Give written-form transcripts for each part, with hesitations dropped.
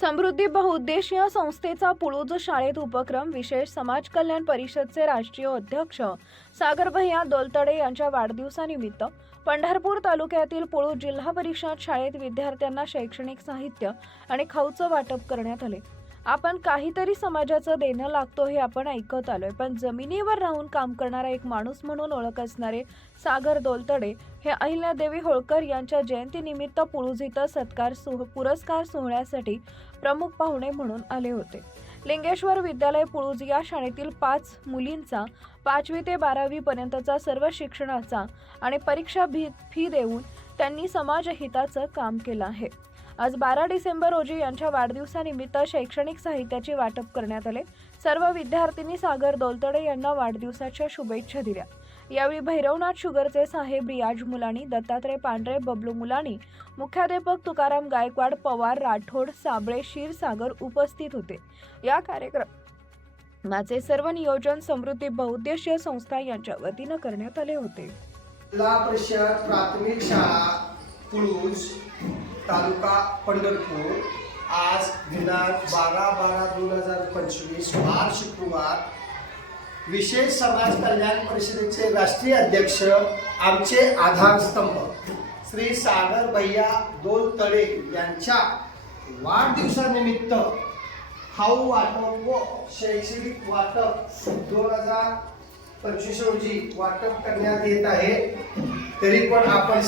समृद्धी बहुउद्देशीय संस्थेचा पुळूज शाळेत उपक्रम विशेष समाज कल्याण परिषदचे राष्ट्रीय अध्यक्ष सागर भैया दोलतडे यांच्या वाढदिवसानिमित्त पंढरपूर तालुक्यातील पुळूज जिल्हा परिषद शाळेत विद्यार्थ्यांना शैक्षणिक साहित्य आणि खाऊचं वाटप करण्यात आले। आपण काहीतरी समाजाचं देणं लागतो हे आपण ऐकत आलोय, पण जमिनीवर राहून काम करणारा एक माणूस म्हणून ओळख असणारे सागर दोलतडे हे अहिल्यादेवी होळकर यांच्या जयंतीनिमित्त पुळूज इथं पुरस्कार सोहळ्यासाठी प्रमुख पाहुणे म्हणून आले होते। लिंगेश्वर विद्यालय पुळूज या शाळेतील 5 मुलींचा 5वी ते 12वी पर्यंतचा सर्व शिक्षणाचा आणि परीक्षा फी देऊन त्यांनी समाजहिताचं काम केलं आहे। आज 12 डिसेंबर रोजी यांच्या वाढदिवसानिमित्त शैक्षणिक साहित्याचे वाटप करण्यात आले। सर्व विद्यार्थिनी सागर दोलतडे यांना वाढदिवसाच्या शुभेच्छा दिल्या। यावेळी भैरवनाथ शुगरचे साहेब रियाज मुलानी, दत्तात्रय पांढरे, बबलू मुलानी, मुख्याध्यापक तुकाराम गायकवाड, पवार, राठोड, साबळे, क्षीरसागर उपस्थित होते। या कार्यक्रमाचे सर्व नियोजन समृद्धी बहुउद्देशीय संस्था यांच्या वतीने करण्यात आले होते। जिल्हा परिषद प्राथमिक शाळा पुळूज तालुका पंढरपूर आज दिनांक 12/12/2025 वार शुक्रवार विशेष समाज कल्याण परिषदेचे राष्ट्रीय अध्यक्ष आमचे आधारस्तंभ श्री सागर भैया दोलतडे यांच्या वाढदिवसानिमित्त खाऊ वाटप व शैक्षणिक वाटप 2025 रोजी वाटप करण्यात येत आहे। तरी पण आपण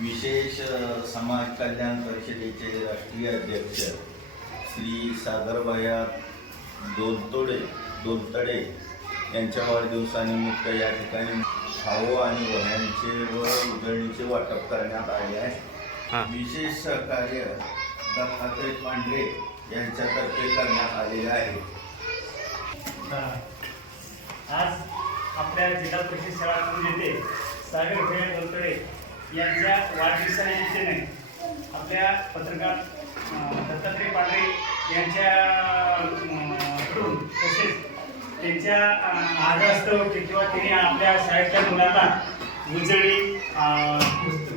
विशेष समाज कल्याण परिषदेचे राष्ट्रीय अध्यक्ष श्री सागरभैया दोलतडे यांच्या वाढदिवसानिमित्त या ठिकाणी खाऊ आणि वह्यांचे व उजळणीचे वाटप करण्यात आले आहे। विशेष सहकार्य दत्तात्रय पांढरे यांच्यातर्फे करण्यात आलेले आहे। आज आपल्या जिल्हा परिषद शाळा पुळूज येथे सागर भैया दोलतडे यांच्या वाढदिवसानिमित्ताने आपल्या पत्रकार दत्तात्रय पांढरे यांच्याकडून तसेच त्यांच्या आग्रहास्तव किंवा त्यांनी आपल्या शाळेतल्या मुलांना उजळी,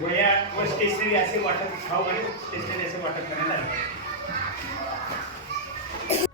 वह्या व स्टेशनरी असे वाटप, खाऊ आणि स्टेशनरी असे वाटप करण्यात आले।